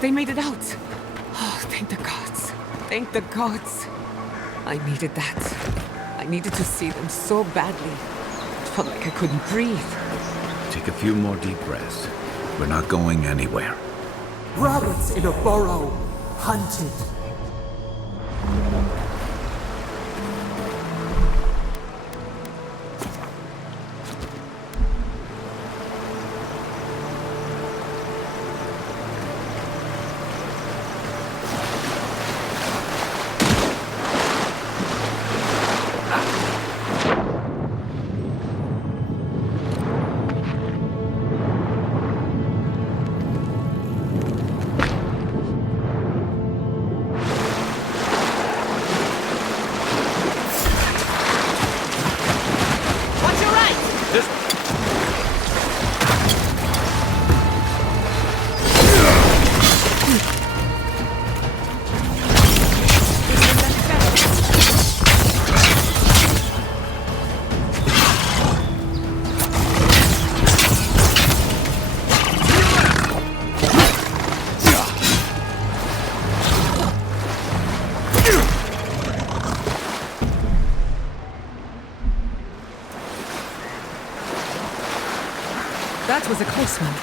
They made it out. Oh, thank the gods. Thank the gods. I needed that. I needed to see them so badly. It felt like I couldn't breathe. Take a few more deep breaths. We're not going anywhere. Rabbits in a burrow, hunted. That was a close one.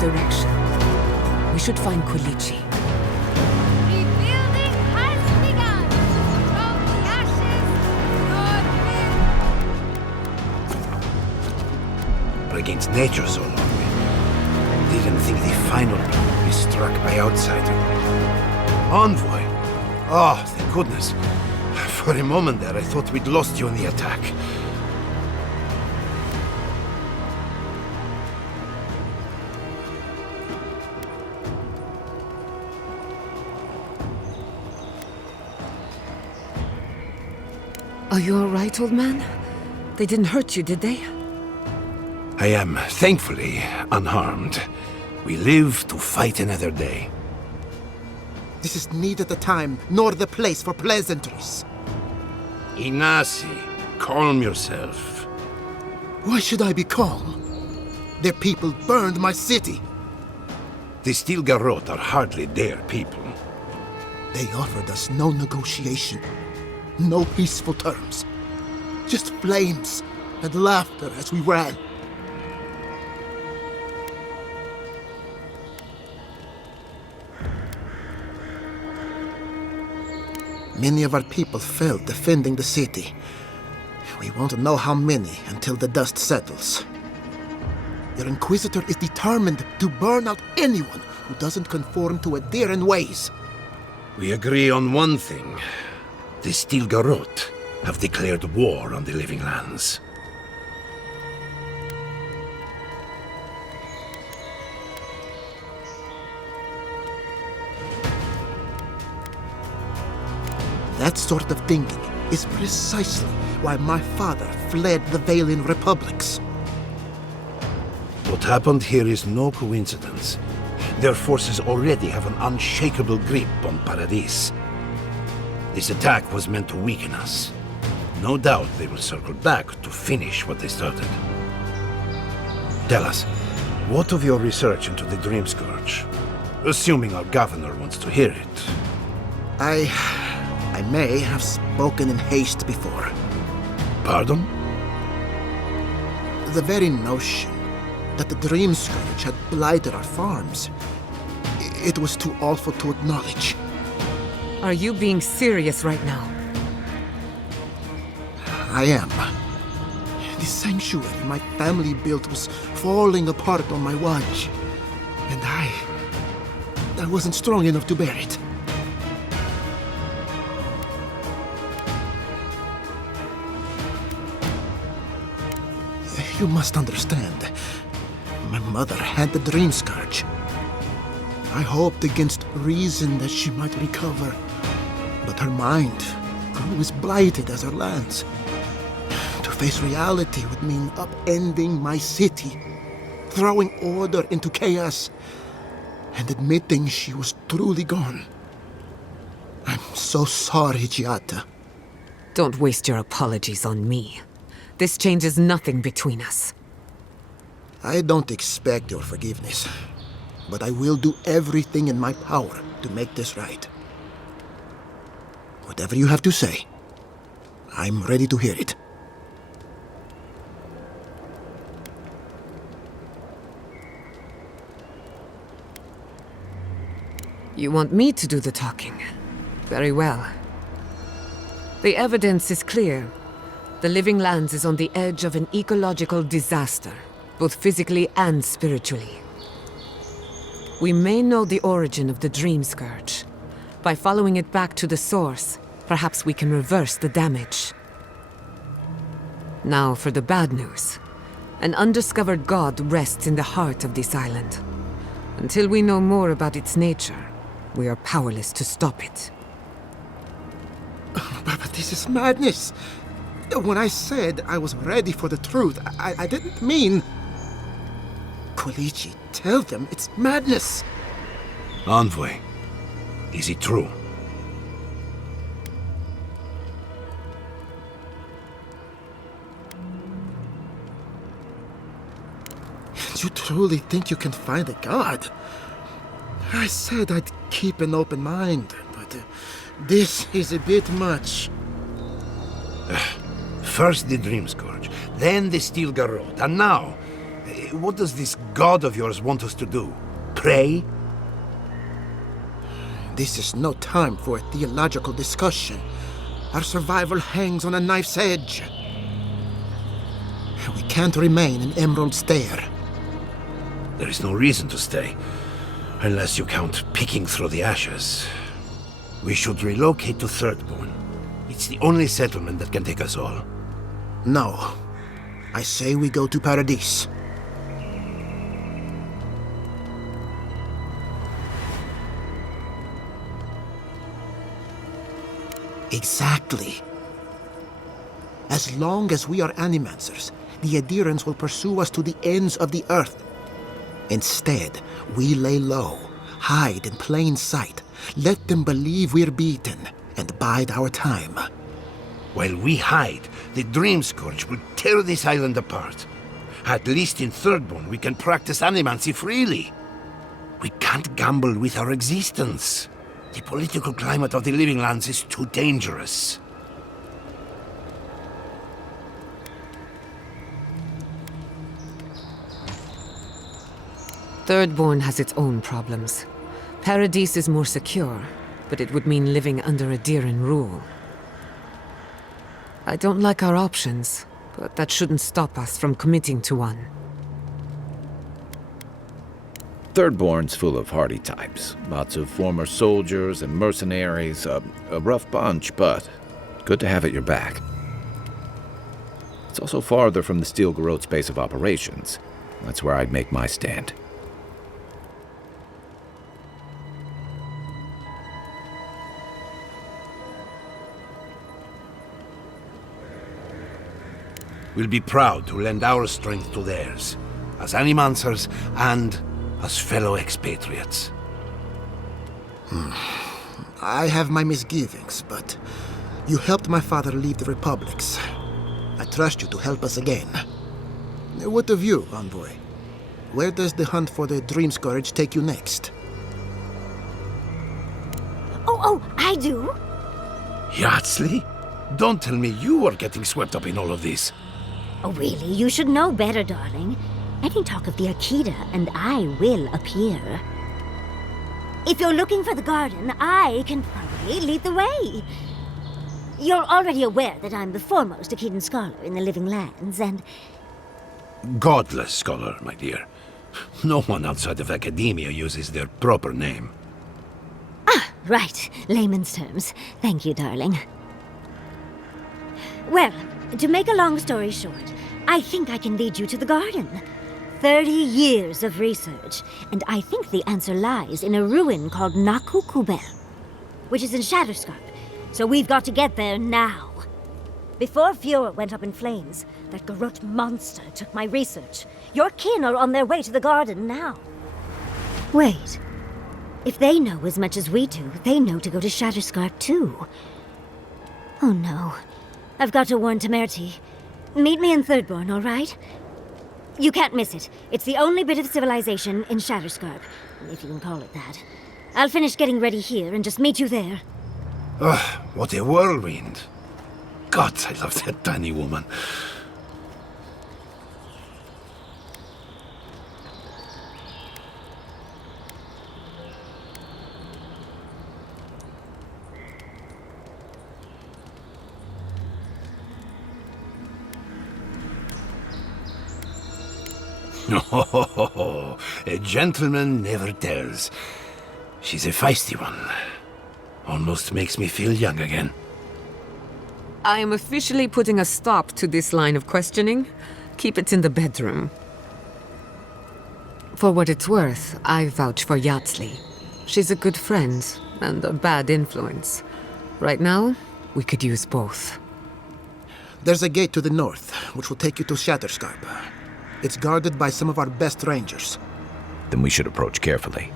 Direction. We should find Kulichi. Rebuilding has begun! From the ashes, God We're against nature so long. Didn't think the final blow would be struck by outsider. Envoy? Oh, thank goodness. For a moment there, I thought we'd lost you in the attack. Are you all right, old man? They didn't hurt you, did they? I am, thankfully, unharmed. We live to fight another day. This is neither the time nor the place for pleasantries. Inasi, calm yourself. Why should I be calm? Their people burned my city. The Stilgarot are hardly their people. They offered us no negotiation, no peaceful terms. Just flames and laughter as we ran. Many of our people fell defending the city. We won't know how many until the dust settles. Your Inquisitor is determined to burn out anyone who doesn't conform to Adiran ways. We agree on one thing. The Stilgarot have declared war on the Living Lands. That sort of thinking is precisely why my father fled the Valian republics. What happened here is no coincidence. Their forces already have an unshakable grip on Paradis. This attack was meant to weaken us. No doubt they will circle back to finish what they started. Tell us, what of your research into the Dream Scourge? Assuming our governor wants to hear it. I may have spoken in haste before. Pardon? The very notion that the Dream Scourge had blighted our farms, it was too awful to acknowledge. Are you being serious right now? I am. The sanctuary my family built was falling apart on my watch. And I wasn't strong enough to bear it. You must understand. My mother had the Dream Scourge. I hoped against reason that she might recover. But her mind grew as blighted as her lands. To face reality would mean upending my city, throwing order into chaos, and admitting she was truly gone. I'm so sorry, Giata. Don't waste your apologies on me. This changes nothing between us. I don't expect your forgiveness, but I will do everything in my power to make this right. Whatever you have to say, I'm ready to hear it. You want me to do the talking? Very well. The evidence is clear. The Living Lands is on the edge of an ecological disaster, both physically and spiritually. We may know the origin of the Dream Scourge. By following it back to the source, perhaps we can reverse the damage. Now for the bad news. An undiscovered god rests in the heart of this island. Until we know more about its nature, we are powerless to stop it. But this is madness. When I said I was ready for the truth, I didn't mean... Koichi, tell them it's madness. Envoy, is it true? You truly think you can find a god? I said I'd keep an open mind, but this is a bit much. First the Dream Scourge, then the Steel Garrote, and now, what does this god of yours want us to do? Pray? This is no time for a theological discussion. Our survival hangs on a knife's edge. We can't remain in Emerald Stair. There is no reason to stay, unless you count picking through the ashes. We should relocate to Thirdborn. It's the only settlement that can take us all. No. I say we go to Paradis. Exactly. As long as we are animancers, the adherents will pursue us to the ends of the earth. Instead, we lay low, hide in plain sight, let them believe we're beaten, and bide our time. While we hide, the Dream Scourge will tear this island apart. At least in Thirdborn, we can practice animancy freely. We can't gamble with our existence. The political climate of the Living Lands is too dangerous. Thirdborn has its own problems. Paradis is more secure, but it would mean living under Adiran rule. I don't like our options, but that shouldn't stop us from committing to one. Thirdborn's full of hardy types. Lots of former soldiers and mercenaries. A rough bunch, but good to have at your back. It's also farther from the Steel Garrote's base of operations. That's where I'd make my stand. We'll be proud to lend our strength to theirs, as animancers and as fellow expatriates. I have my misgivings, but you helped my father leave the republics. I trust you to help us again. What of you, envoy? Where does the hunt for the Dream Scourge take you next? Oh, I do. Yardsley? Don't tell me you are getting swept up in all of this. Oh, really? You should know better, darling. Any talk of the Akita, and I will appear. If you're looking for the garden, I can probably lead the way. You're already aware that I'm the foremost Akitan scholar in the Living Lands, and... Godless scholar, my dear. No one outside of academia uses their proper name. Right, layman's terms. Thank you, darling. Well, to make a long story short, I think I can lead you to the garden. 30 years of research, and I think the answer lies in a ruin called Naku Kubel, which is in Shatterscarp. So we've got to get there now. Before Fiora went up in flames, that Garut monster took my research. Your kin are on their way to the garden now. Wait. If they know as much as we do, they know to go to Shatterscarp too. Oh no. I've got to warn Temerity. Meet me in Thirdborn, all right? You can't miss it. It's the only bit of civilization in Shatterscarp, if you can call it that. I'll finish getting ready here and just meet you there. Ugh, what a whirlwind. God, I love that tiny woman. Oh, a gentleman never tells. She's a feisty one. Almost makes me feel young again. I am officially putting a stop to this line of questioning. Keep it in the bedroom. For what it's worth, I vouch for Yardsley. She's a good friend and a bad influence. Right now, we could use both. There's a gate to the north, which will take you to Shatterscarp. It's guarded by some of our best rangers. Then we should approach carefully.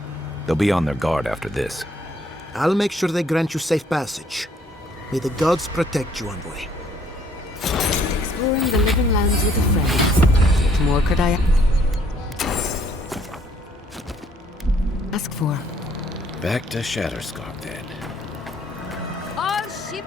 They'll be on their guard after this. I'll make sure they grant you safe passage. May the gods protect you, envoy. Exploring the Living Lands with a friend. What more could I ask for? Back to Shatterscarp, then. All ship...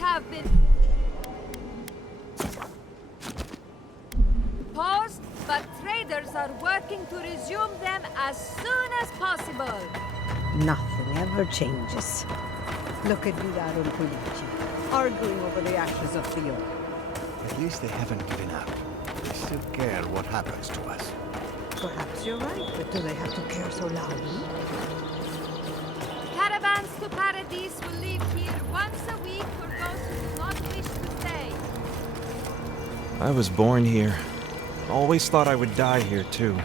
have been paused, but traders are working to resume them as soon as possible. Nothing ever changes. Look at Vidar and Pulici, arguing over the ashes of Fiora. At least they haven't given up. They still care what happens to us. Perhaps you're right, but do they have to care so loudly? Caravans to Paradise will leave here once a week for those who do not wish to stay. I was born here. Always thought I would die here, too.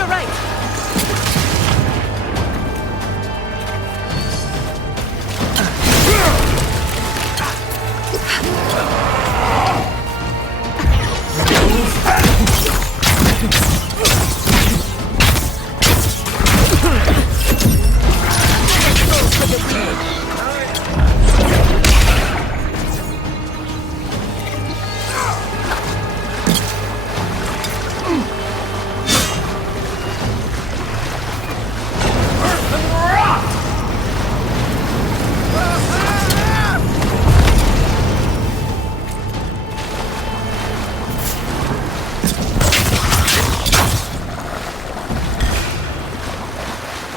your right!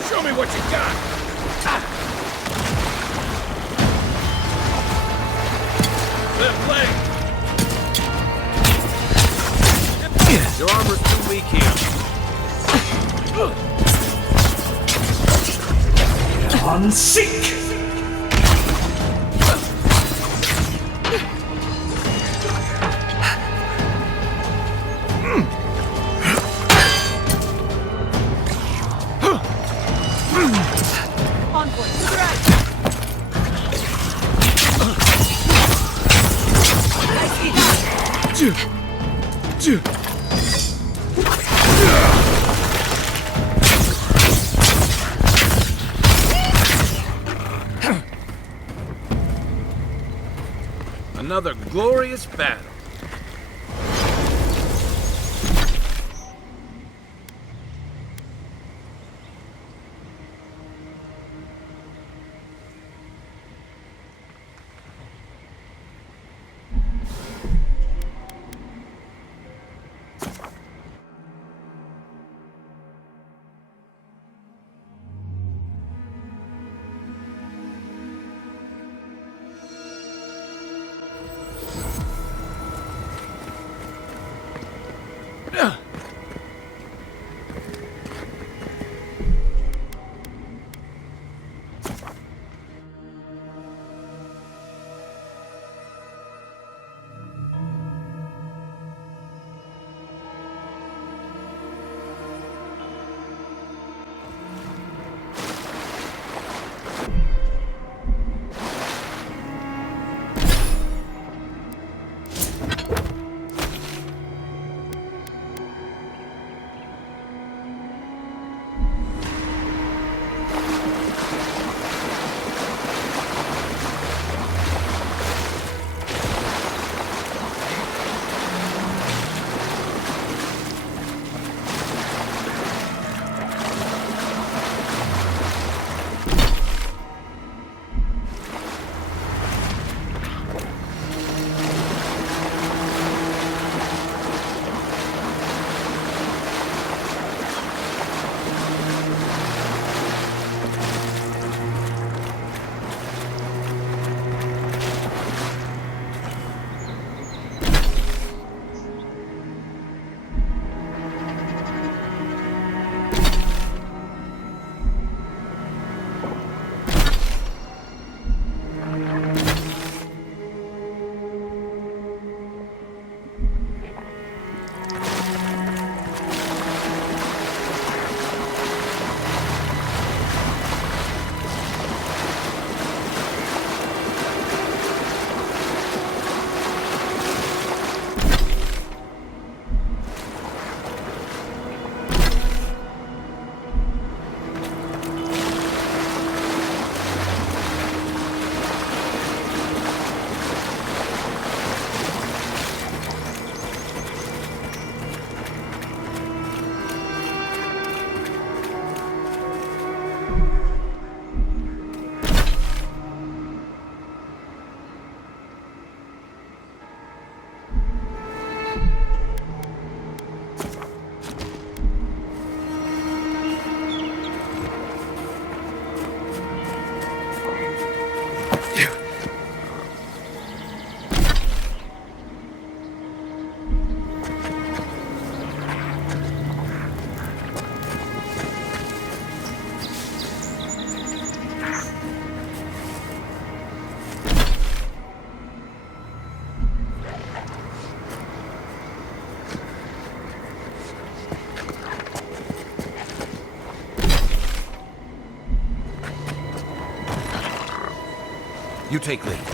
Show me what you got! Left leg! Your armor's too weak here. On seek! Envoy, to the right! Nicely done! Another glorious battle. You take lead.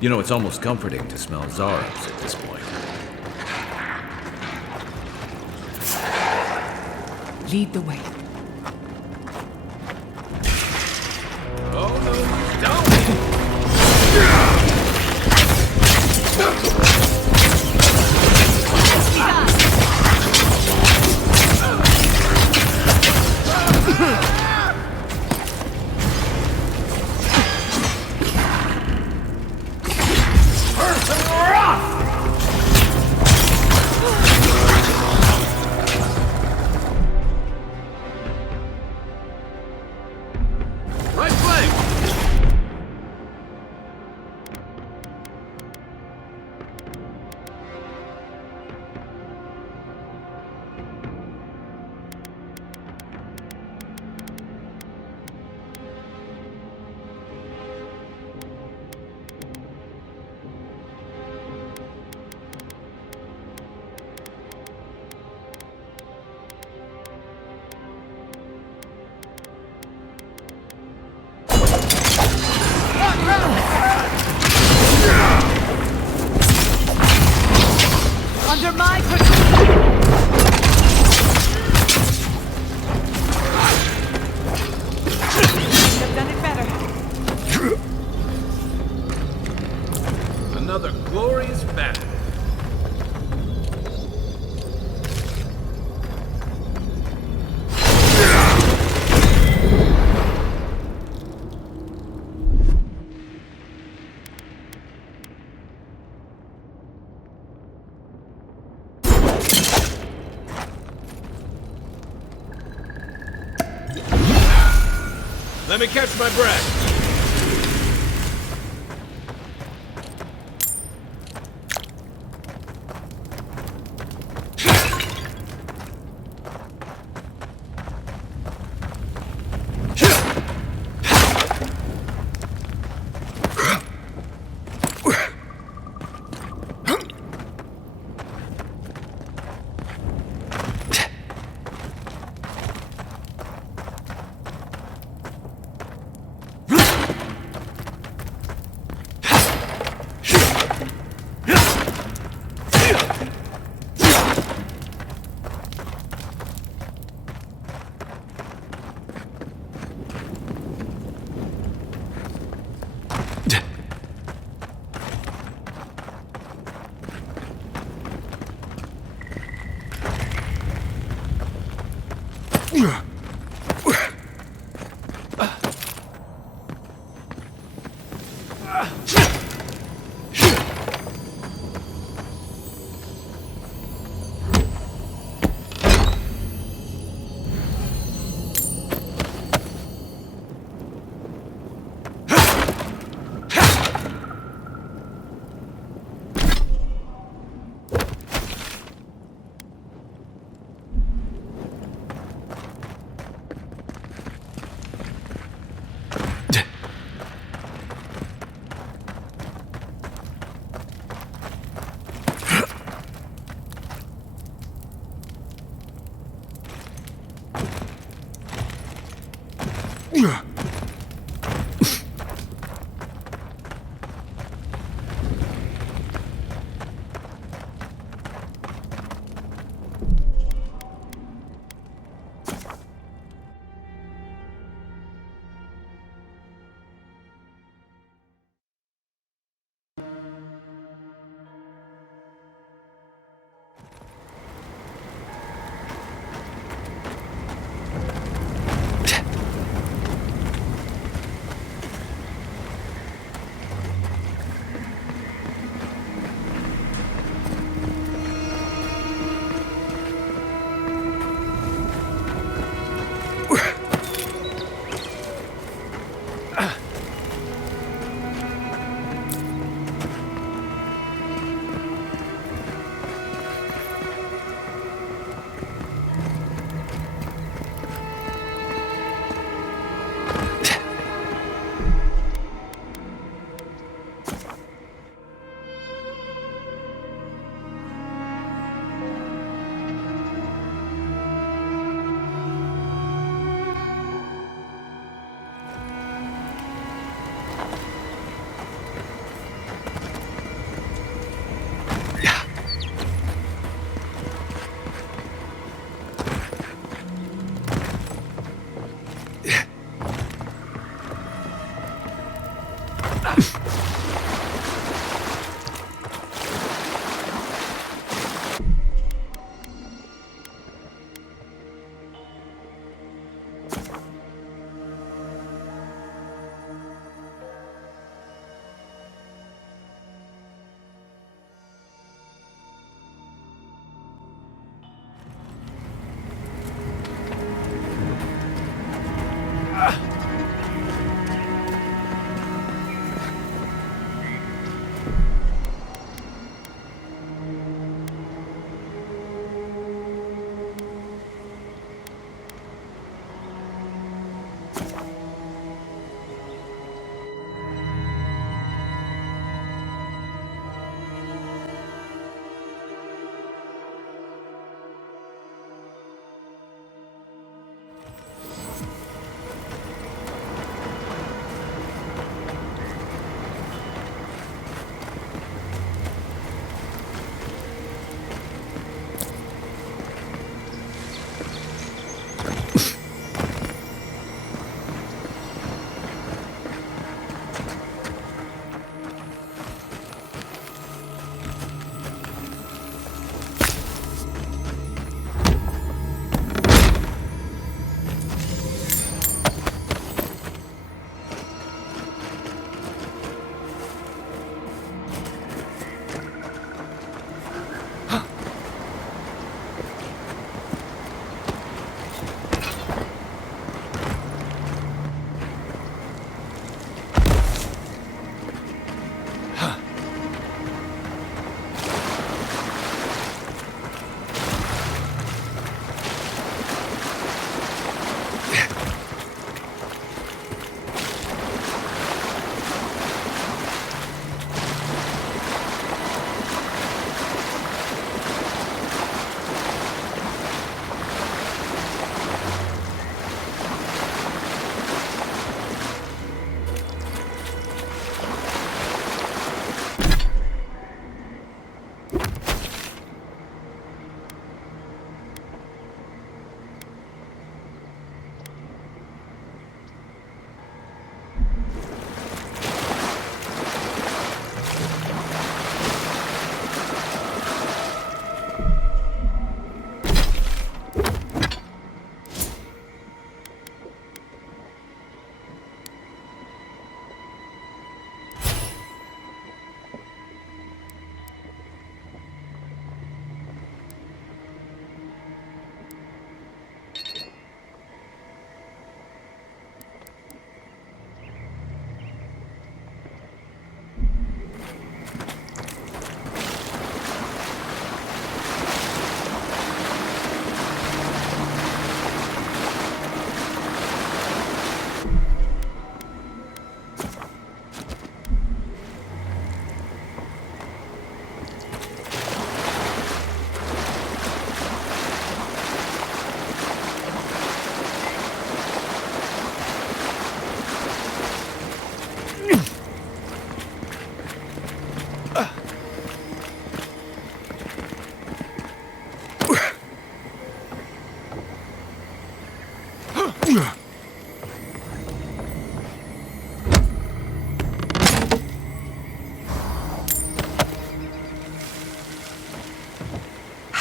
You know, it's almost comforting to smell Zarovs at this point. Lead the way. Oh, no, don't! Another glorious battle. Let me catch my breath.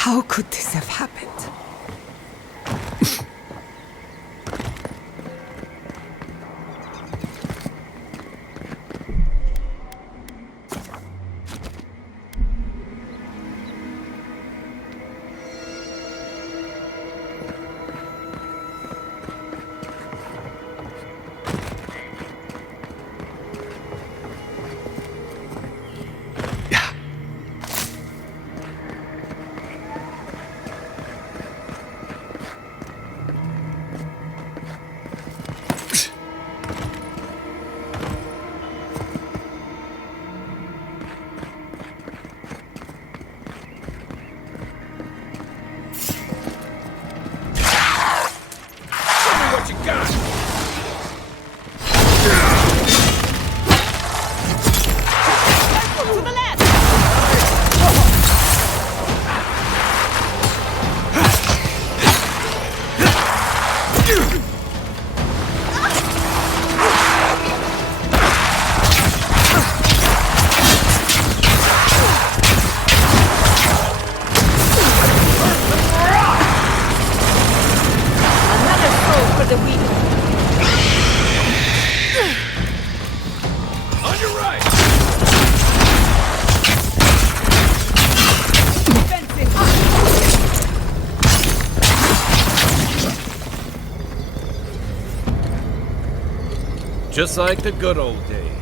How could this have happened? Just like the good old days.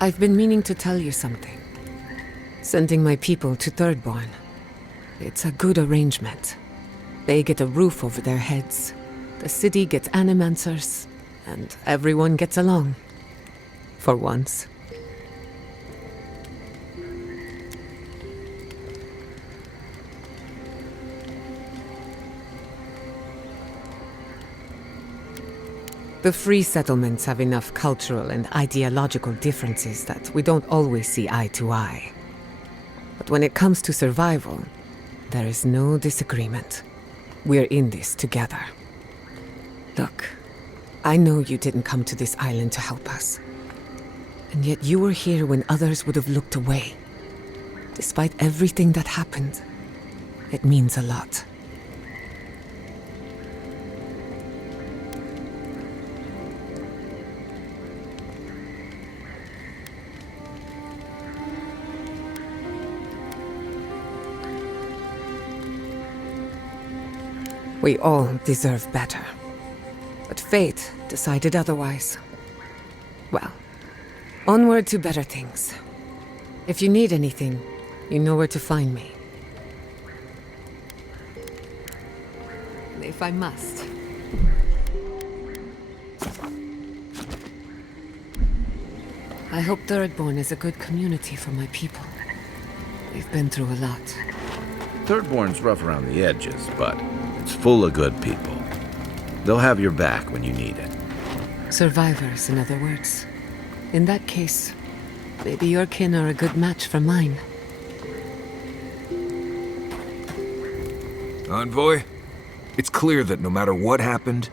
I've been meaning to tell you something. Sending my people to Thirdborn. It's a good arrangement. They get a roof over their heads, the city gets animancers, and everyone gets along. For once. The free settlements have enough cultural and ideological differences that we don't always see eye to eye. But when it comes to survival, there is no disagreement. We're in this together. Look, I know you didn't come to this island to help us. And yet you were here when others would have looked away. Despite everything that happened, it means a lot. We all deserve better. But fate decided otherwise. Well, onward to better things. If you need anything, you know where to find me. If I must. I hope Thirdborn is a good community for my people. They've been through a lot. Thirdborn's rough around the edges, but it's full of good people. They'll have your back when you need it. Survivors, in other words. In that case, maybe your kin are a good match for mine. Envoy, it's clear that no matter what happened,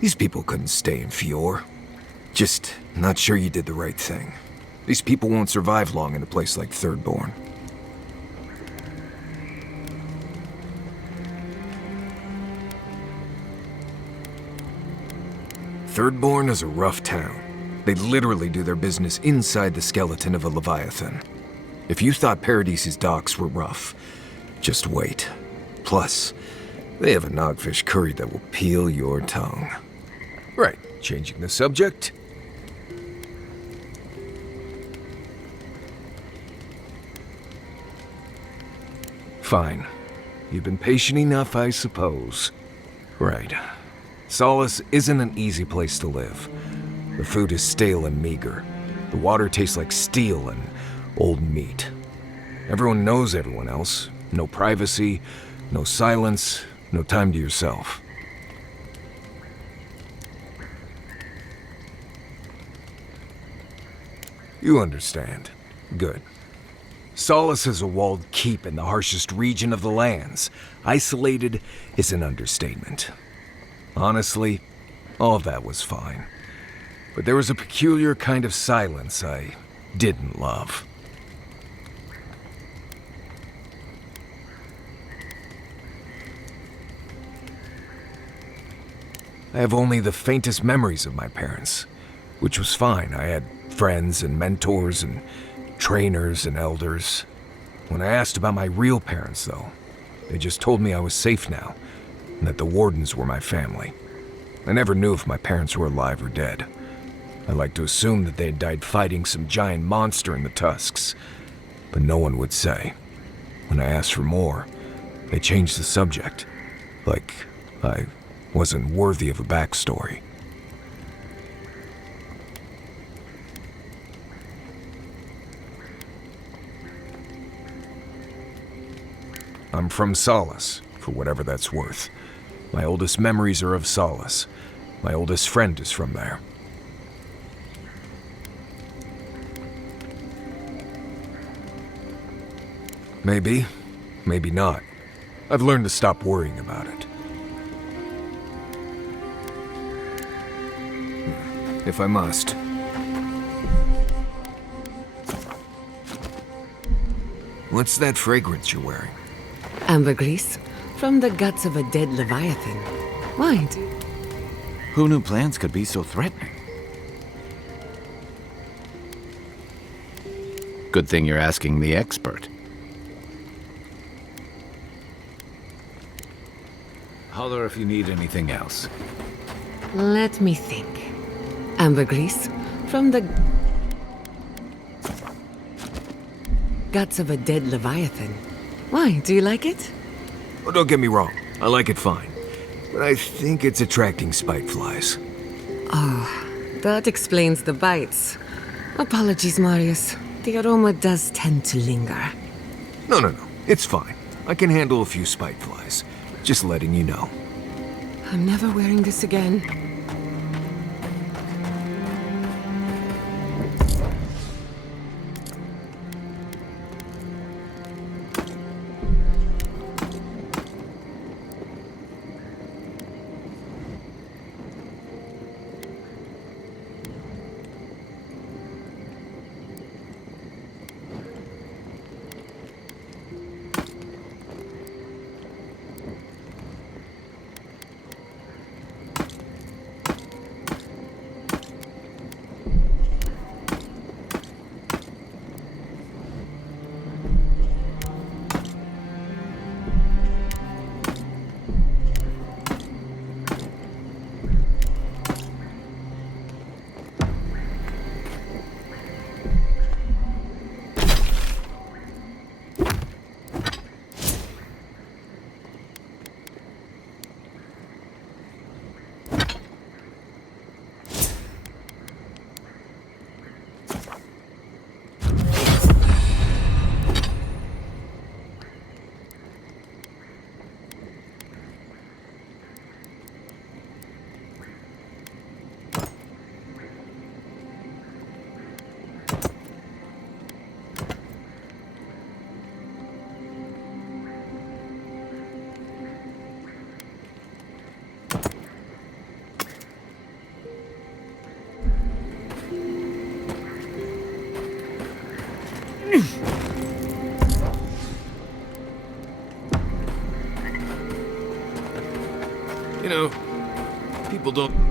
these people couldn't stay in Fior. Just not sure you did the right thing. These people won't survive long in a place like Thirdborn. Thirdborn is a rough town. They literally do their business inside the skeleton of a Leviathan. If you thought Paradise's docks were rough, just wait. Plus, they have a nogfish curry that will peel your tongue. Right, changing the subject. Fine. You've been patient enough, I suppose. Right. Solace isn't an easy place to live. The food is stale and meager. The water tastes like steel and old meat. Everyone knows everyone else. No privacy, no silence, no time to yourself. You understand. Good. Solace is a walled keep in the harshest region of the lands. Isolated is an understatement. Honestly, all of that was fine. But there was a peculiar kind of silence I didn't love. I have only the faintest memories of my parents, which was fine. I had friends and mentors and trainers and elders. When I asked about my real parents, though, they just told me I was safe now, and that the Wardens were my family. I never knew if my parents were alive or dead. I like to assume that they had died fighting some giant monster in the Tusks, but no one would say. When I asked for more, they changed the subject, like I wasn't worthy of a backstory. I'm from Solace, for whatever that's worth. My oldest memories are of Solace. My oldest friend is from there. Maybe, maybe not. I've learned to stop worrying about it. If I must. What's that fragrance you're wearing? Ambergris, from the guts of a dead Leviathan. Why? Who knew plants could be so threatening? Good thing you're asking the expert. Holler if you need anything else. Let me think. Ambergris, from the guts of a dead Leviathan. Why? Do you like it? Oh, don't get me wrong. I like it fine. But I think it's attracting spiteflies. Oh, that explains the bites. Apologies, Marius. The aroma does tend to linger. No. It's fine. I can handle a few spiteflies. Just letting you know. I'm never wearing this again. You know, people don't...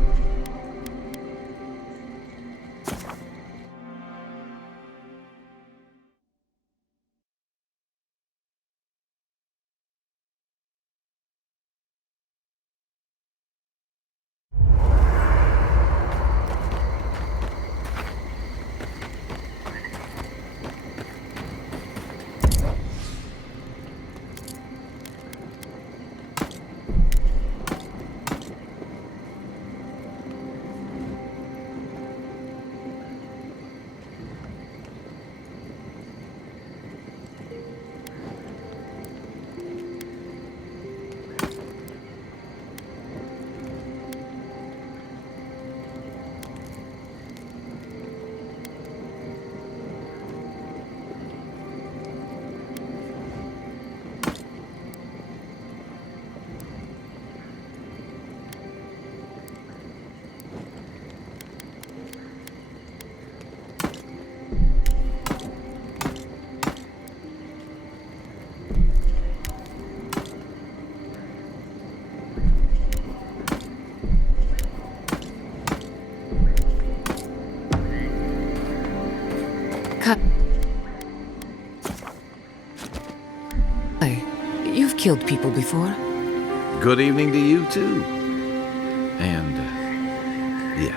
Hey, you've killed people before. Good evening to you, too. And, yeah.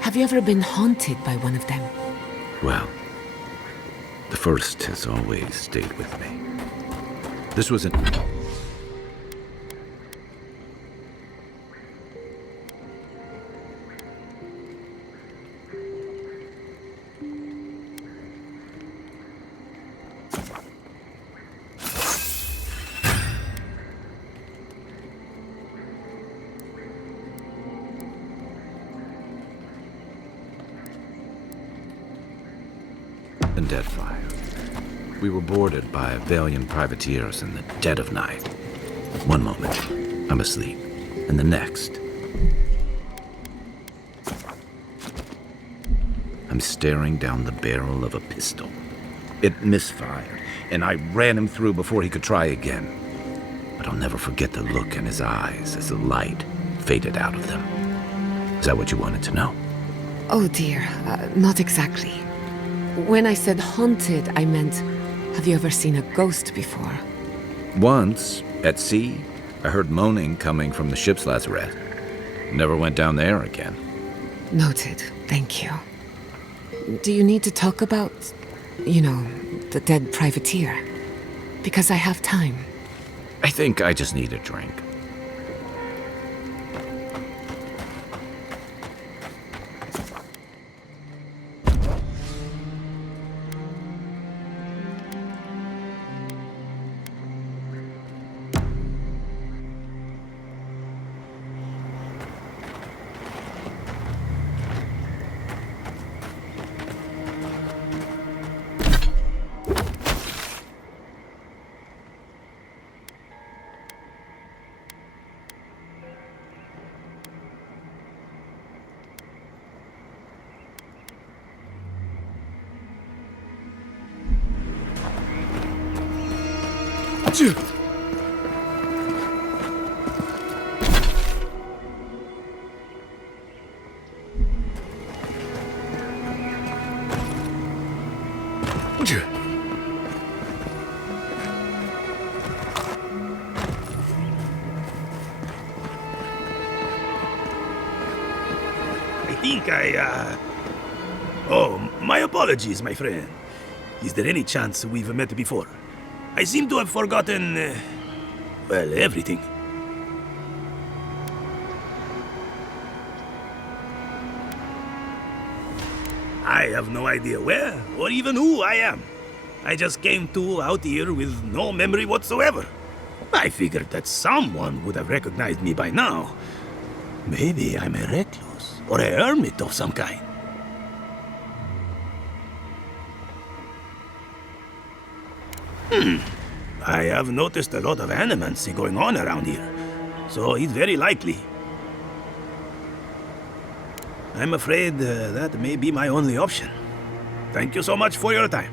Have you ever been haunted by one of them? Well, the first has always stayed with me. This was an... undead fire. We were boarded by Avalian privateers in the dead of night. One moment, I'm asleep, and the next, I'm staring down the barrel of a pistol. It misfired, and I ran him through before he could try again. But I'll never forget the look in his eyes as the light faded out of them. Is that what you wanted to know? Oh dear, not exactly. When I said haunted, I meant, have you ever seen a ghost before? Once, at sea, I heard moaning coming from the ship's lazarette. Never went down there again. Noted, thank you. Do you need to talk about, the dead privateer? Because I have time. I think I just need a drink. Oh, my apologies, my friend. Is there any chance we've met before? I seem to have forgotten, everything. I have no idea where or even who I am. I just came out here with no memory whatsoever. I figured that someone would have recognized me by now. Maybe I'm a recluse or a hermit of some kind. I have noticed a lot of animancy going on around here, so it's very likely. I'm afraid that may be my only option. Thank you so much for your time.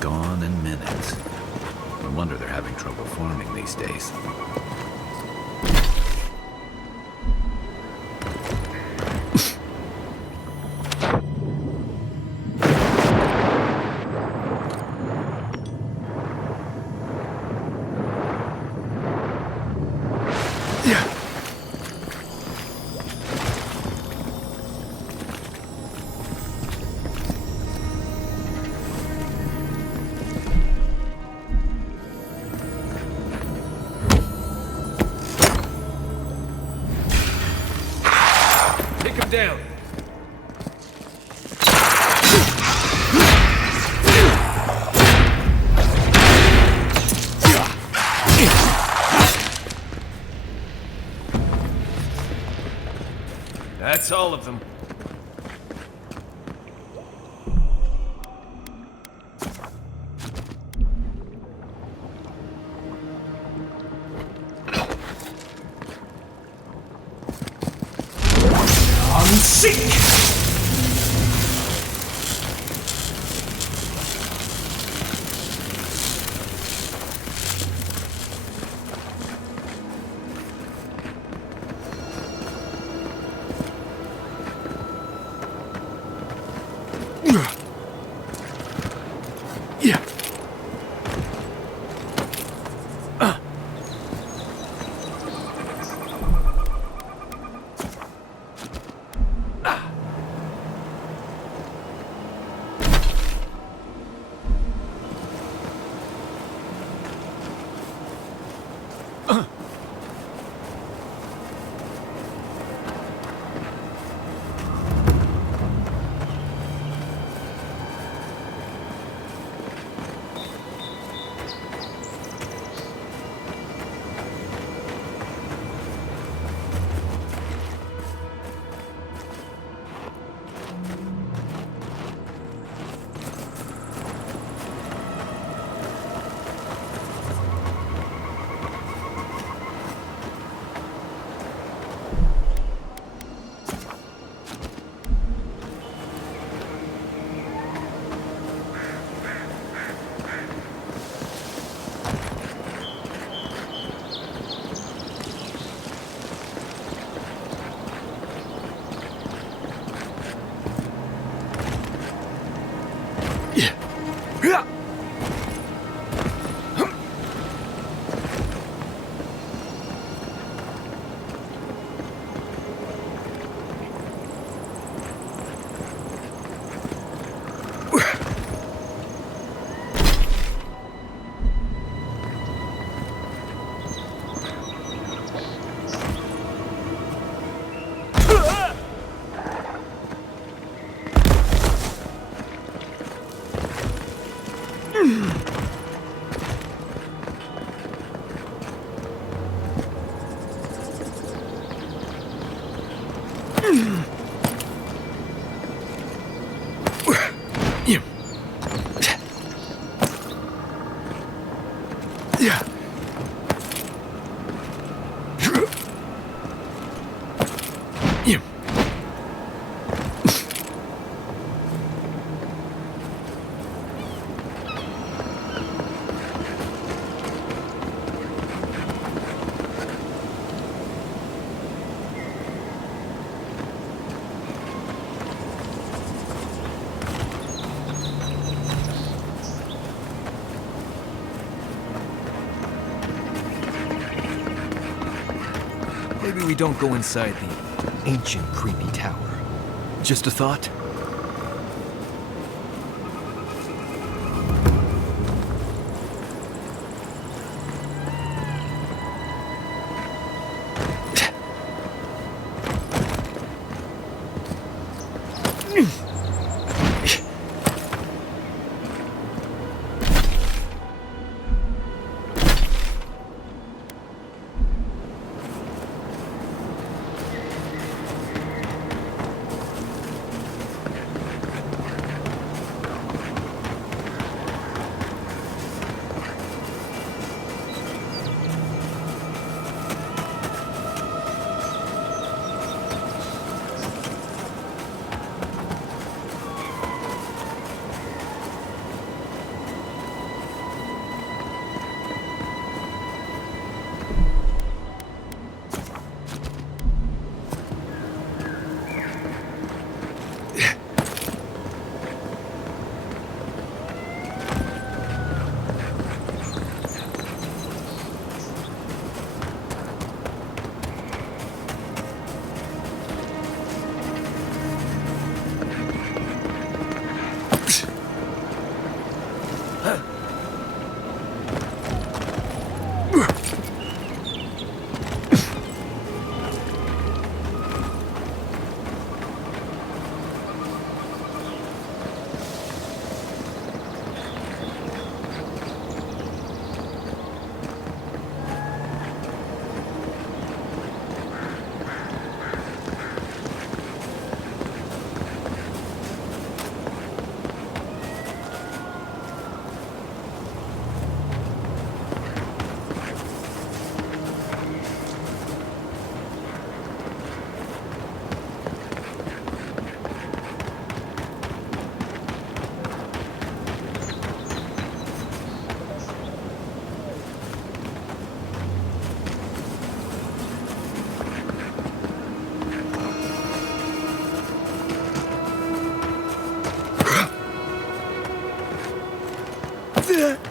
gone in minutes. No wonder they're having trouble farming these days. Take him down. That's all of them. Seek! Maybe we don't go inside the ancient creepy tower. Just a thought? Bet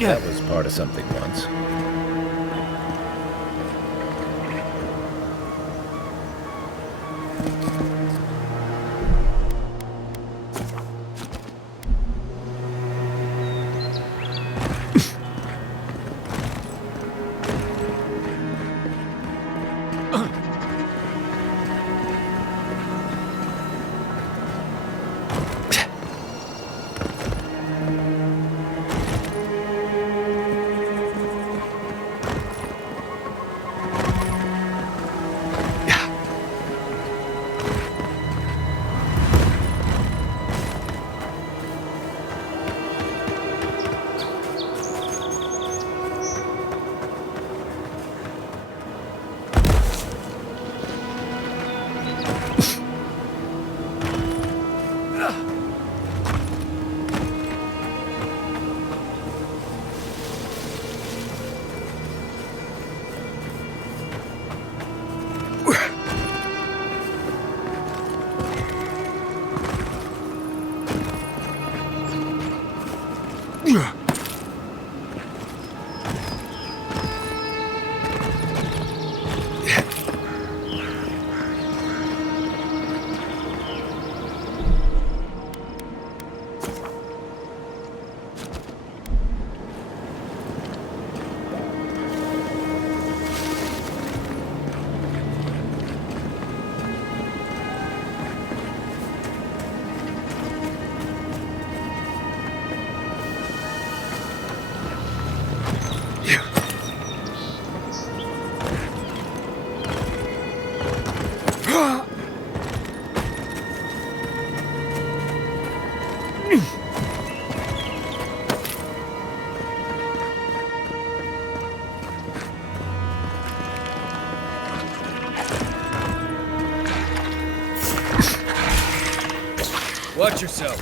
that was part of something once. Watch yourselves.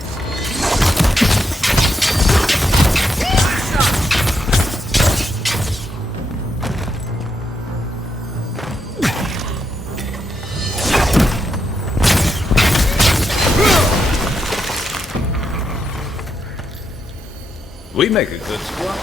We make a good squad.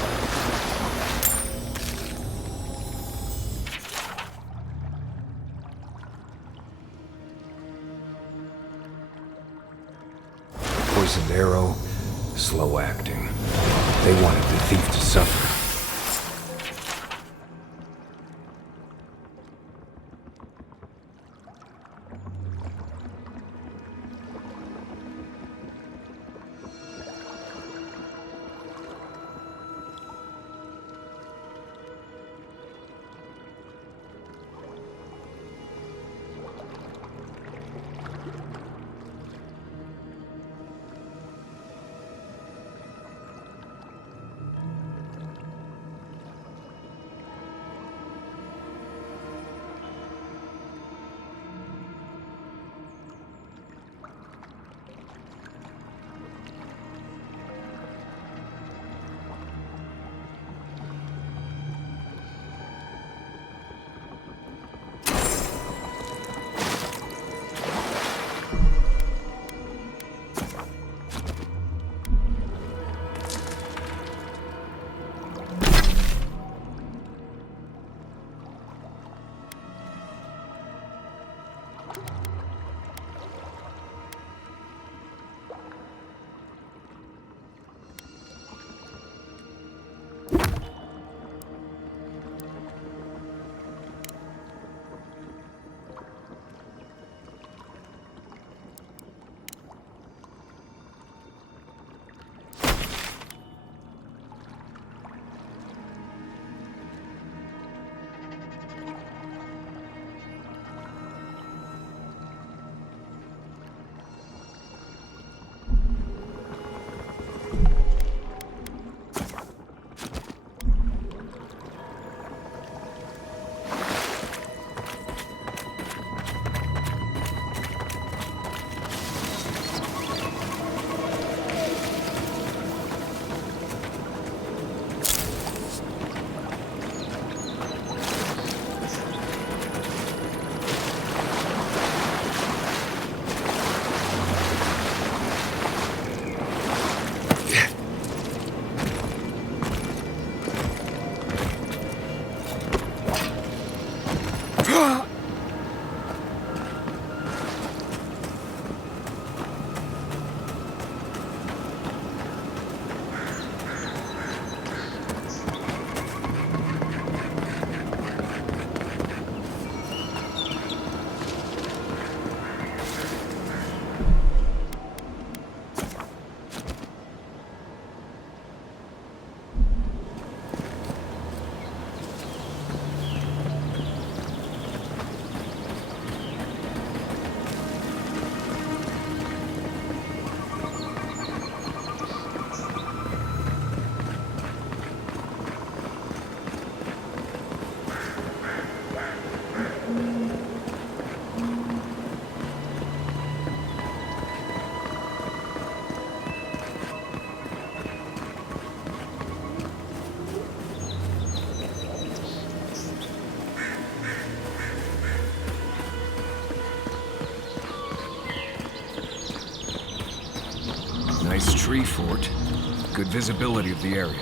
Poisoned arrow, slow acting. They wanted the thief to suffer. tree fort. Good visibility of the area.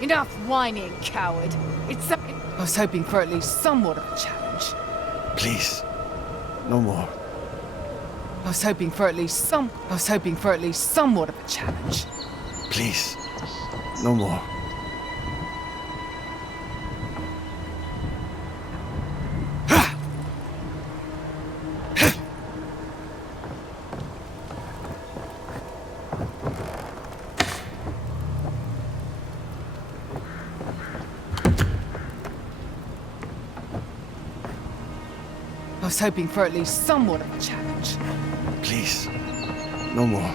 Enough whining, coward. I was hoping for at least somewhat of a challenge. Please. No more. I was hoping for at least somewhat of a challenge. Please. No more. I was hoping for at least somewhat of a challenge. Please. No more.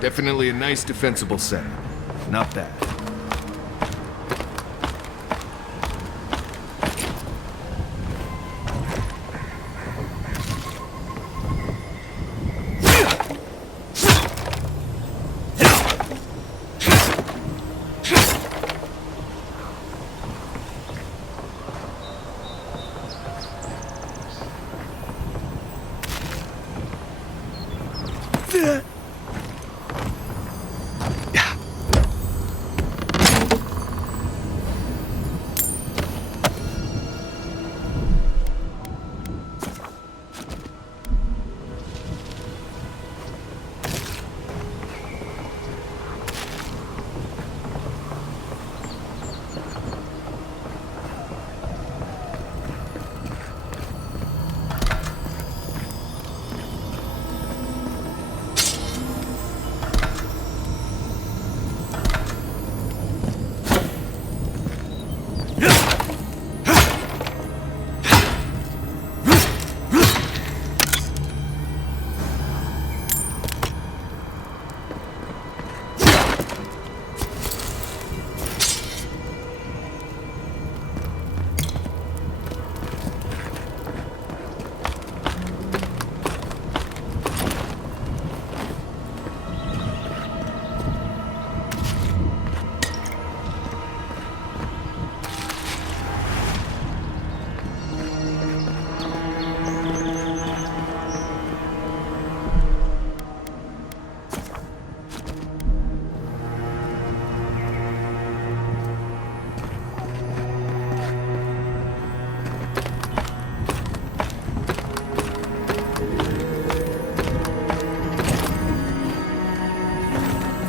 Definitely a nice defensible setup. Not bad.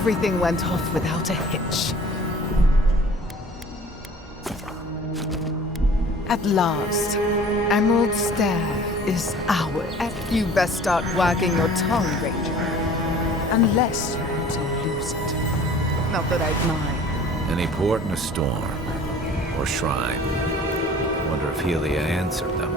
Everything went off without a hitch. At last, Emerald Stair is ours. You best start wagging your tongue, Ranger. Unless you want to lose it. Not that I'd mind. Any port in a storm, or shrine. Wonder if Helia answered them.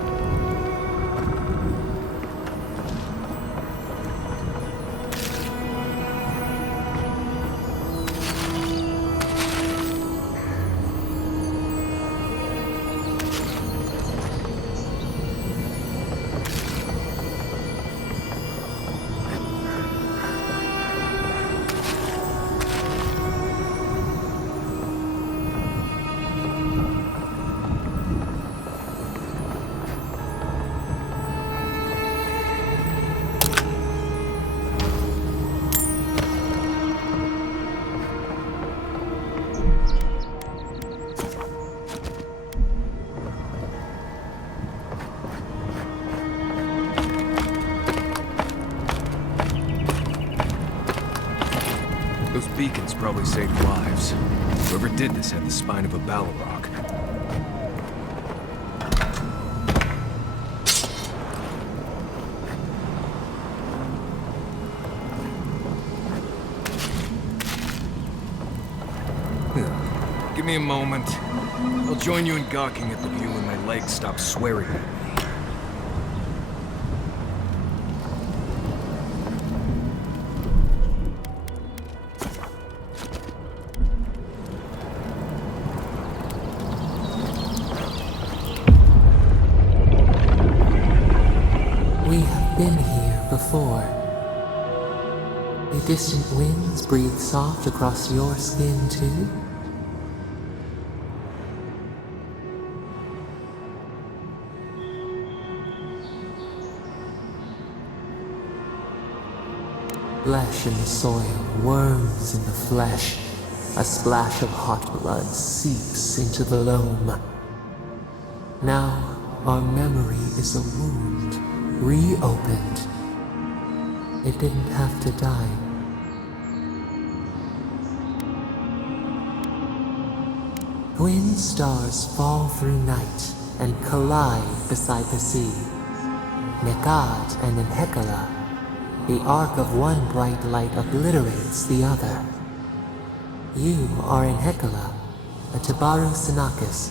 Those beacons probably saved lives. Whoever did this had the spine of a Balrog. Give me a moment. I'll join you in gawking at the view when my legs stop swearing at me. been here before. The distant winds breathe soft across your skin, too? Flesh in the soil, worms in the flesh. A splash of hot blood seeps into the loam. Now, our memory is a wound, reopened. It didn't have to die. Twin stars fall through night and collide beside the sea. Nekad and Enhekala. The arc of one bright light obliterates the other. You are in Hekala, a Tabaru Sinakis.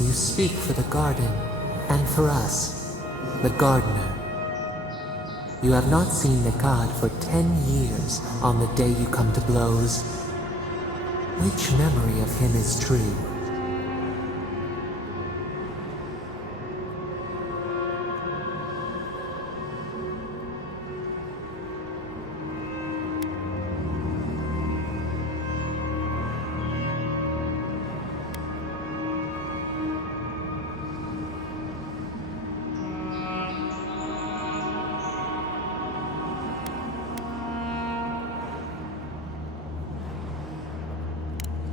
You speak for the garden, and for us, the gardener. You have not seen Nekad for 10 years on the day you come to blows. Which memory of him is true?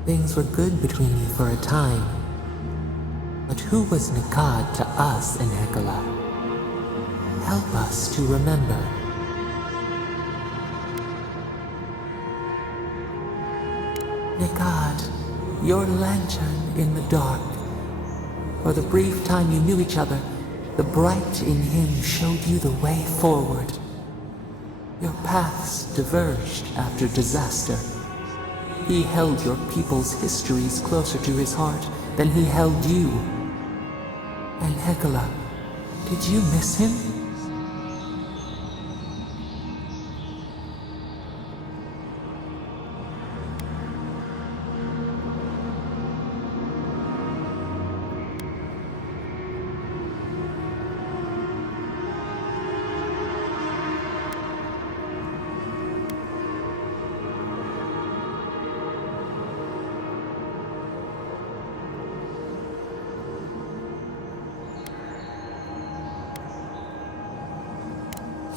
Things were good between you for a time. But who was Nekad to us in Hekala? Help us to remember. Nekad, your lantern in the dark. For the brief time you knew each other, the bright in him showed you the way forward. Your paths diverged after disaster. He held your people's histories closer to his heart than he held you. And Hekala, did you miss him?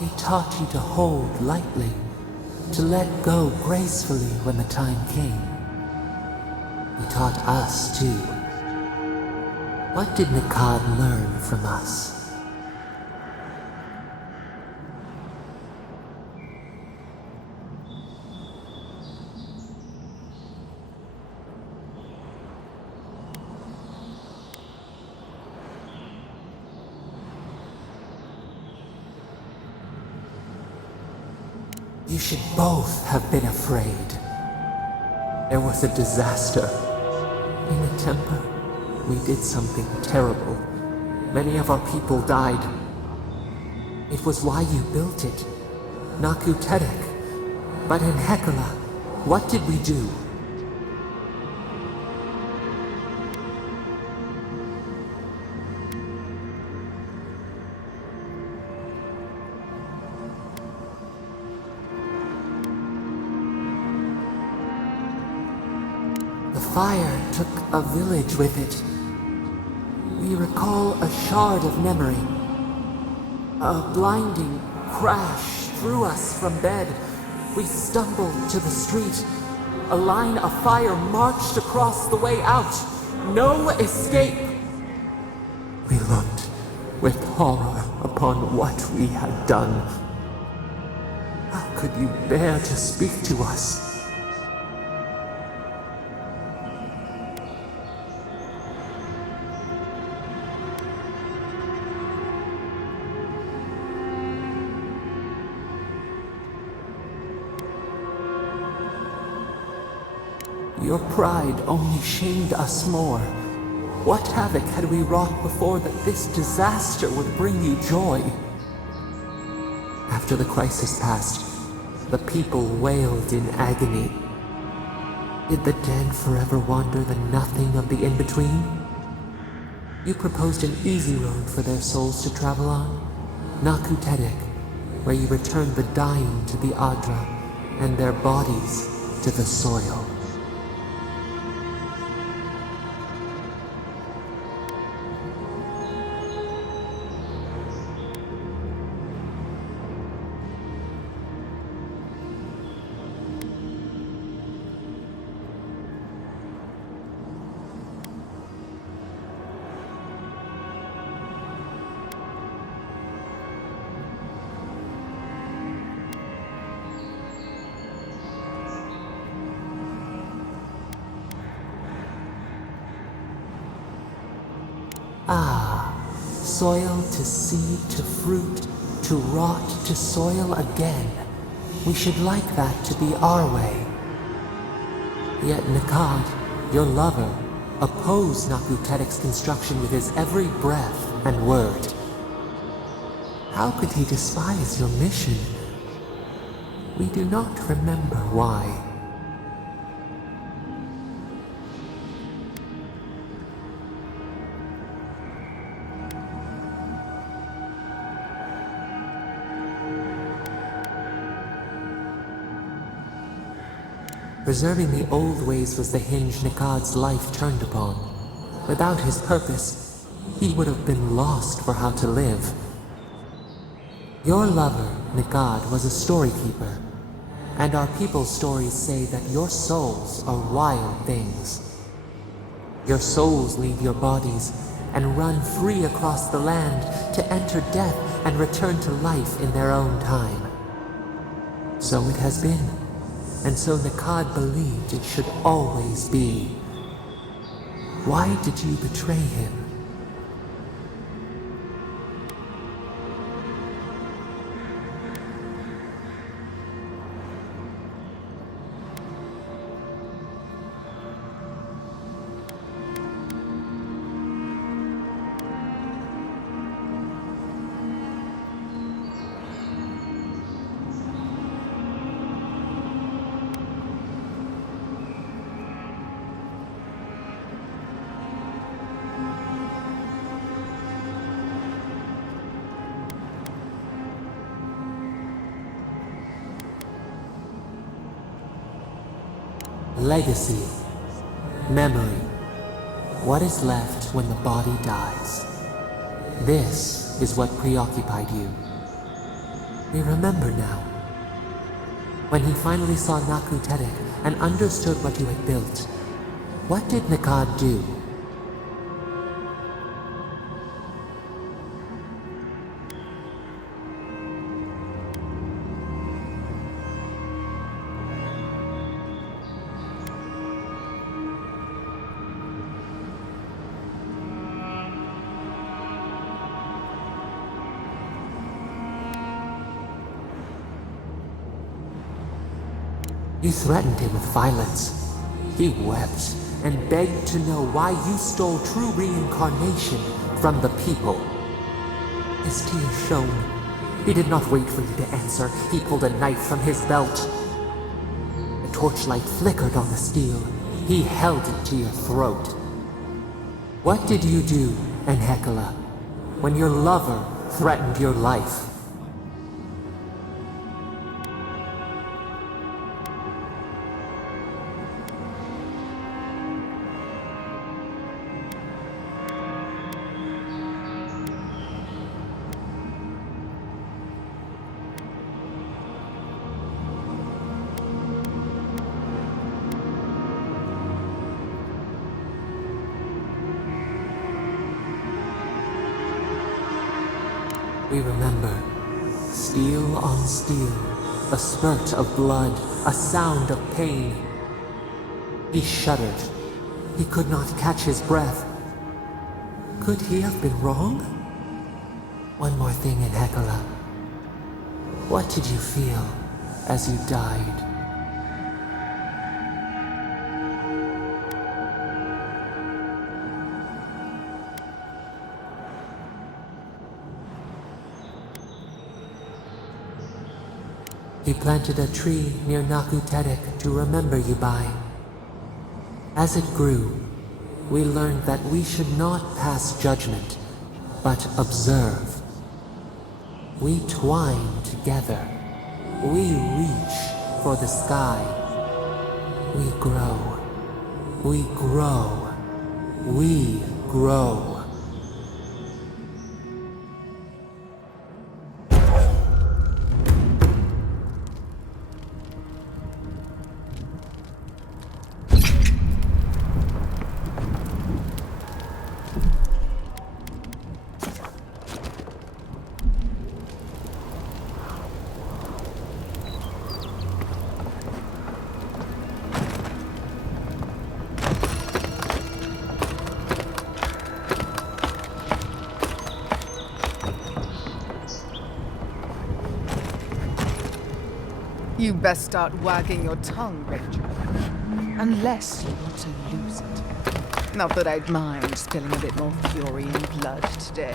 He taught you to hold lightly, to let go gracefully when the time came. He taught us, too. What did Nekad learn from us? You should both have been afraid. There was a disaster. In the temple, we did something terrible. Many of our people died. It was why you built it, Naku Tedek. But in Hekala, what did we do? Fire took a village with it. We recall a shard of memory. A blinding crash threw us from bed. We stumbled to the street. A line of fire marched across the way out. No escape. We looked with horror upon what we had done. How could you bear to speak to us? Your pride only shamed us more. What havoc had we wrought before that this disaster would bring you joy? After the crisis passed, the people wailed in agony. Did the dead forever wander the nothing of the in-between? You proposed an easy road for their souls to travel on, Nakutedek, where you return the dying to the Adra and their bodies to the soil. Ah, soil to seed to fruit, to rot to soil again. We should like that to be our way. Yet Nikad, your lover, opposed Nakutedek's construction with his every breath and word. How could he despise your mission? We do not remember why. Preserving the old ways was the hinge Nikad's life turned upon. Without his purpose, he would have been lost for how to live. Your lover, Nikad, was a storykeeper, and our people's stories say that your souls are wild things. Your souls leave your bodies and run free across the land to enter death and return to life in their own time. So it has been. And so Nikad believed it should always be. Why did you betray him? Legacy. Memory. What is left when the body dies? This is what preoccupied you. We remember now. When he finally saw Nakutedek and understood what you had built, what did Nikad do? You threatened him with violence. He wept and begged to know why you stole true reincarnation from the people. His tears shone. He did not wait for you to answer. He pulled a knife from his belt. The torchlight flickered on the steel. He held it to your throat. What did you do, Enhekala, when your lover threatened your life? We remember. Steel on steel, a spurt of blood, a sound of pain. He shuddered. He could not catch his breath. Could he have been wrong? One more thing, Enhekala. What did you feel as you died? He planted a tree near Nakutedek to remember you by. As it grew, we learned that we should not pass judgment, but observe. We twine together. We reach for the sky. We grow. We grow. We grow. You best start wagging your tongue, Ranger. Unless you want to lose it. Not that I'd mind spilling a bit more fury and blood today.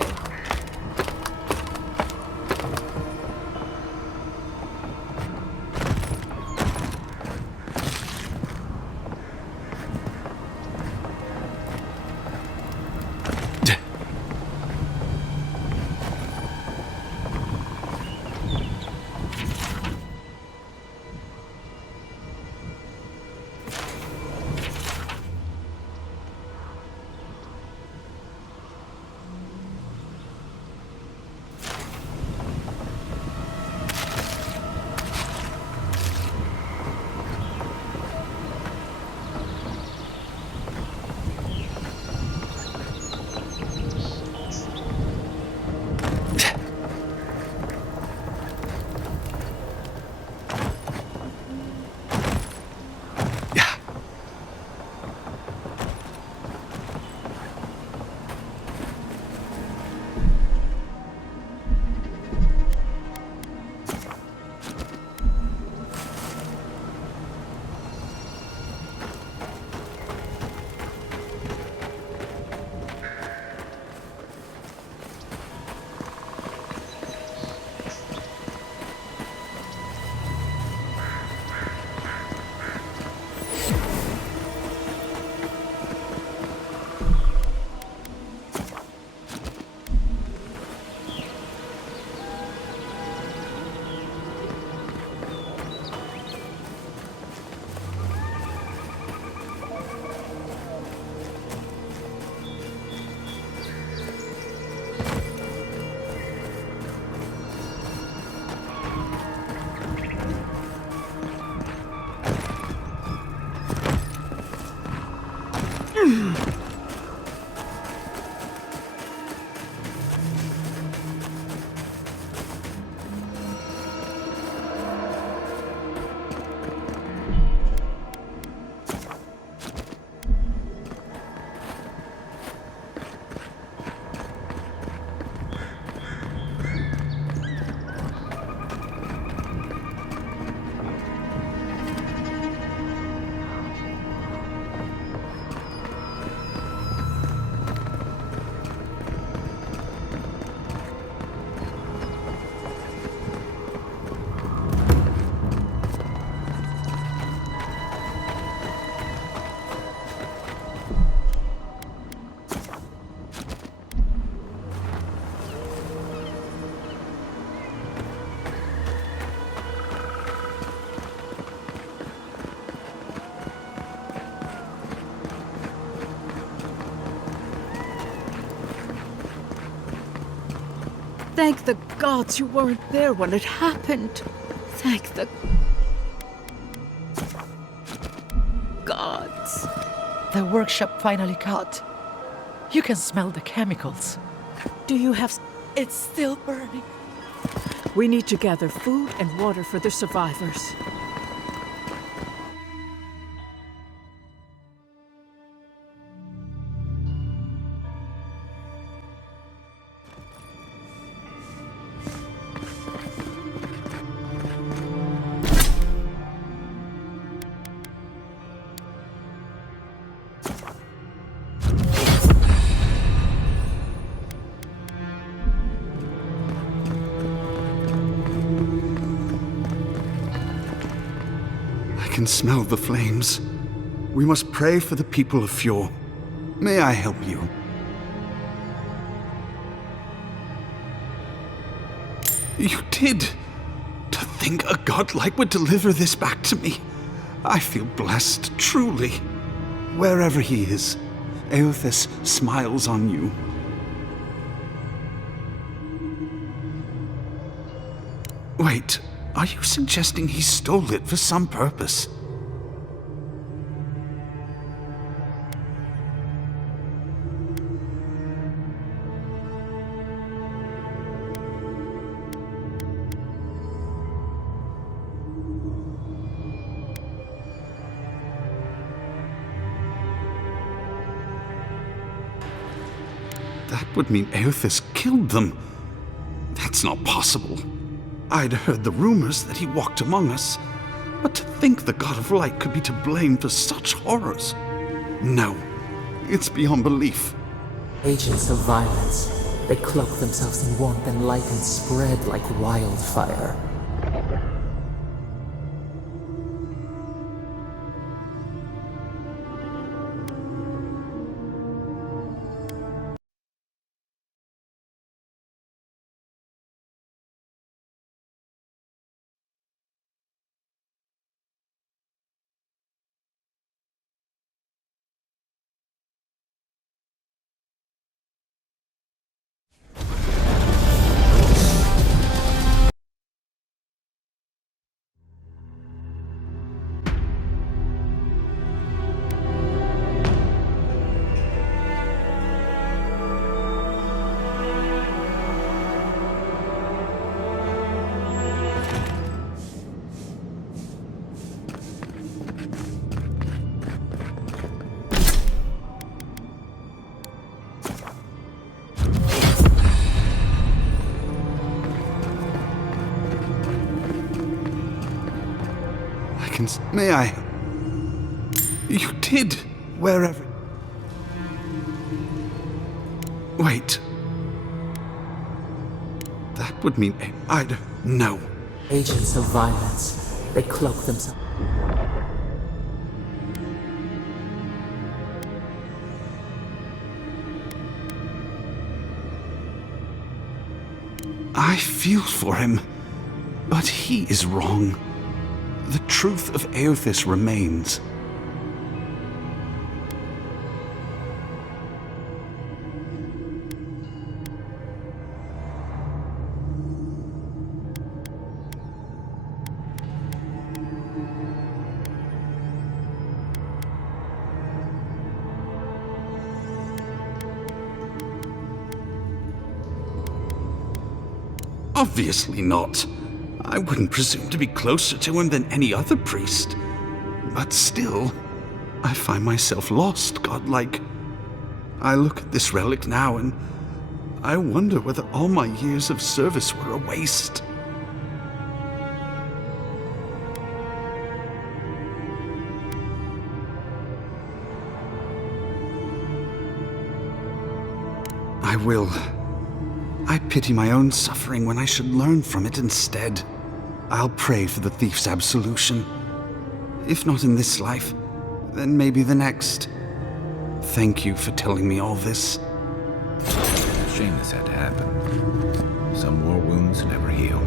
Thank the gods you weren't there when it happened. Thank the gods. The workshop finally caught. You can smell the chemicals. Do you have... It's still burning. We need to gather food and water for the survivors. I can smell the flames. We must pray for the people of Fjord. May I help you? You did! To think a godlike would deliver this back to me. I feel blessed, truly. Wherever he is, Eothas smiles on you. Wait, are you suggesting he stole it for some purpose? That would mean Eothas killed them. That's not possible. I'd heard the rumors that he walked among us, but to think the God of Light could be to blame for such horrors. No, it's beyond belief. Agents of violence. They cloak themselves in warmth and light and spread like wildfire. May I? You did, wherever... Wait. That would mean I'd... No. Agents of violence. They cloak themselves. I feel for him, but he is wrong. The truth of Eothas remains. Obviously not. I wouldn't presume to be closer to him than any other priest. But still, I find myself lost, godlike. I look at this relic now and I wonder whether all my years of service were a waste. I will. I pity my own suffering when I should learn from it instead. I'll pray for the thief's absolution. If not in this life, then maybe the next. Thank you for telling me all this. Shame this had to happen. Some war wounds never heal.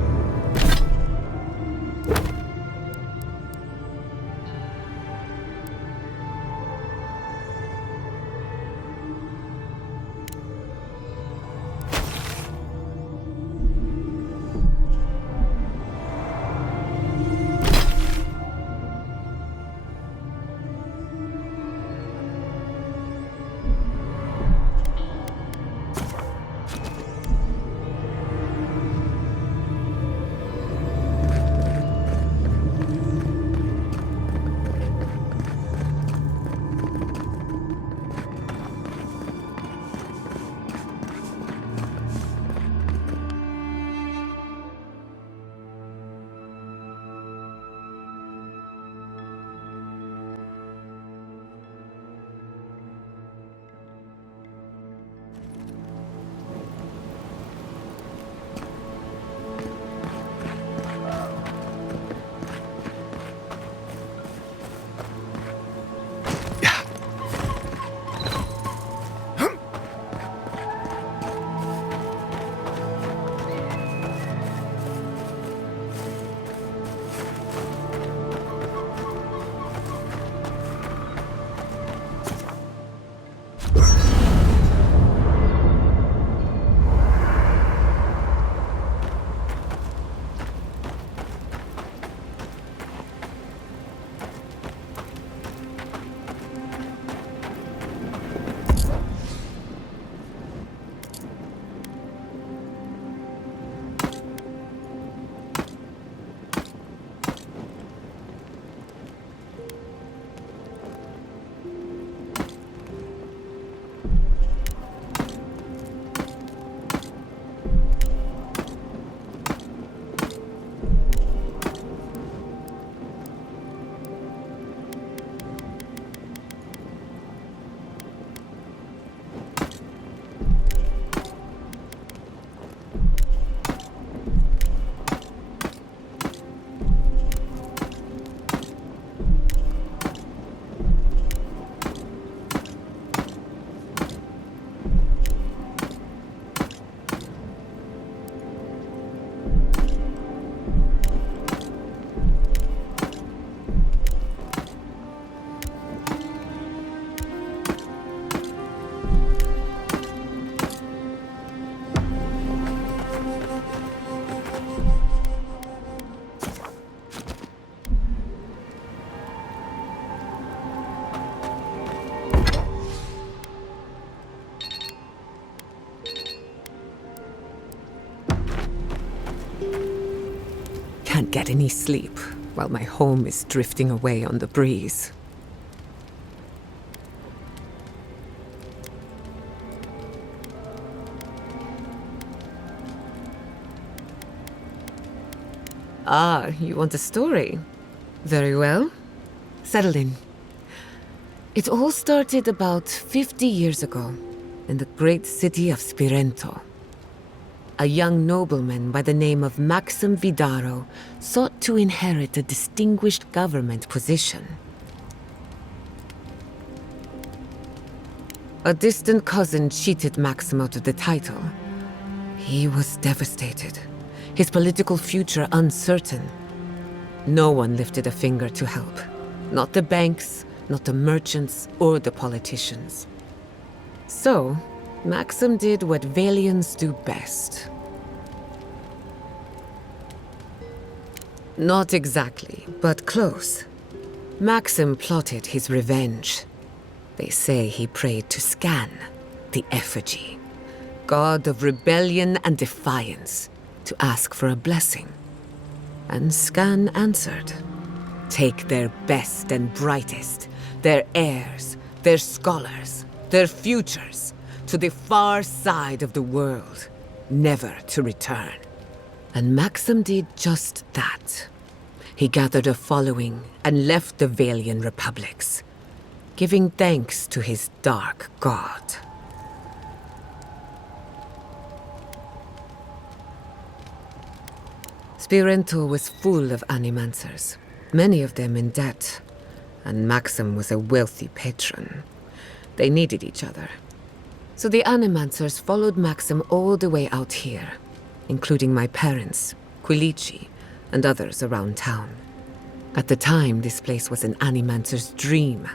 can't get any sleep while my home is drifting away on the breeze. Ah, you want a story? Very well. Settle in. It all started about 50 years ago, in the great city of Spirento. A young nobleman by the name of Maxim Vidaro sought to inherit a distinguished government position. A distant cousin cheated Maxim out of the title. He was devastated, his political future uncertain. No one lifted a finger to help. Not the banks, not the merchants, or the politicians. So, Maxim did what Valians do best. Not exactly, but close. Maxim plotted his revenge. They say he prayed to Scan, the effigy, god of rebellion and defiance, to ask for a blessing. And Scan answered. Take their best and brightest, their heirs, their scholars, their futures, to the far side of the world, never to return. And Maxim did just that. He gathered a following and left the Valian republics, giving thanks to his dark god. Spirento was full of animancers, many of them in debt, and Maxim was a wealthy patron. They needed each other. So the animancers followed Maxim all the way out here, including my parents, Quilici, and others around town. At the time, this place was an animancer's dream.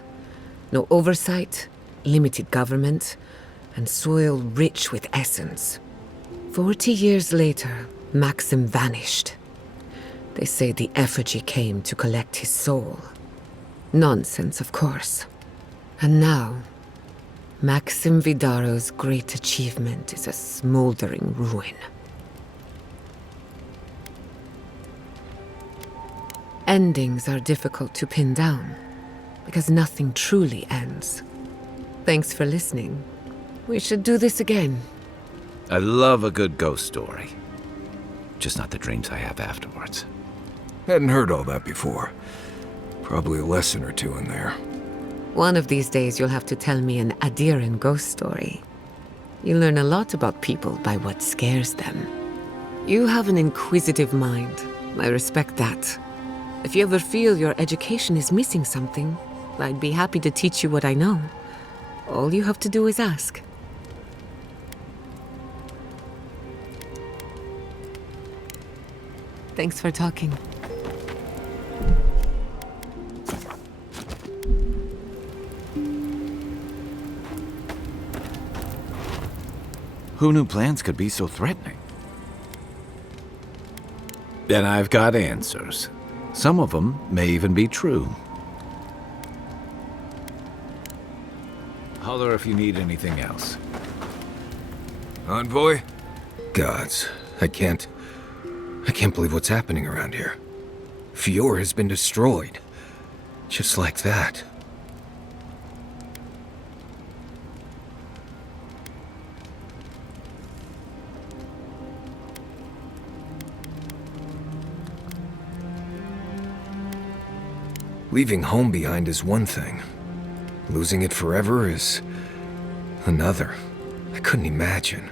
No oversight, limited government, and soil rich with essence. 40 years later, Maxim vanished. They say the effigy came to collect his soul. Nonsense, of course. And now, Maxim Vidaro's great achievement is a smoldering ruin. Endings are difficult to pin down, because nothing truly ends. Thanks for listening. We should do this again. I love a good ghost story. Just not the dreams I have afterwards. Hadn't heard all that before. Probably a lesson or two in there. One of these days you'll have to tell me an Adiran ghost story. You learn a lot about people by what scares them. You have an inquisitive mind. I respect that. If you ever feel your education is missing something, I'd be happy to teach you what I know. All you have to do is ask. Thanks for talking. Who knew plans could be so threatening? And I've got answers. Some of them may even be true. Holler if you need anything else. Envoy? Gods, I can't believe what's happening around here. Fior has been destroyed. Just like that. Leaving home behind is one thing. Losing it forever is another. I couldn't imagine.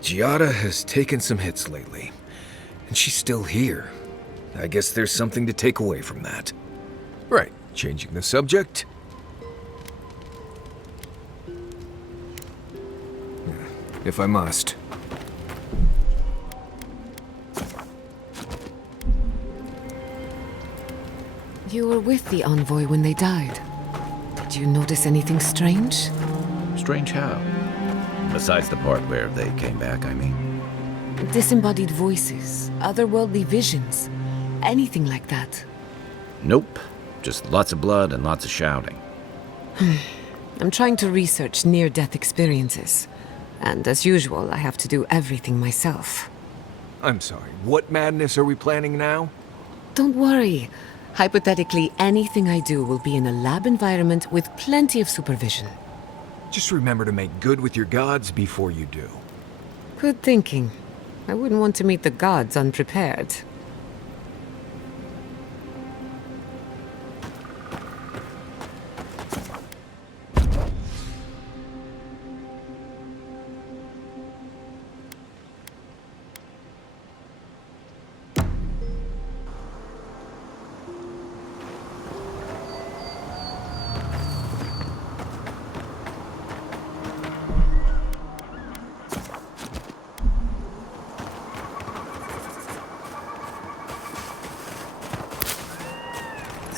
Giada has taken some hits lately, and she's still here. I guess there's something to take away from that. Right, changing the subject. If I must. You were with the envoy when they died. Did you notice anything strange? Strange how? Besides the part where they came back, I mean. Disembodied voices, otherworldly visions, anything like that. Nope. Just lots of blood and lots of shouting. I'm trying to research near-death experiences. And as usual, I have to do everything myself. I'm sorry, what madness are we planning now? Don't worry. Hypothetically, anything I do will be in a lab environment with plenty of supervision. Just remember to make good with your gods before you do. Good thinking. I wouldn't want to meet the gods unprepared.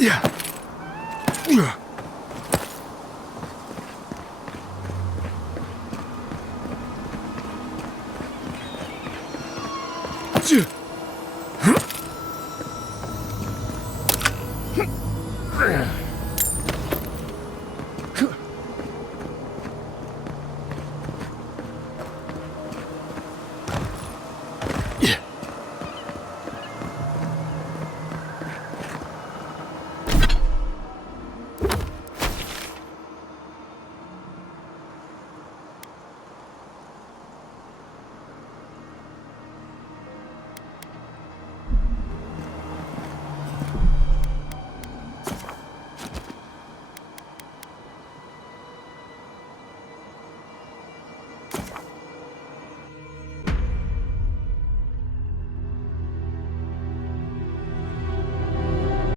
Yeah.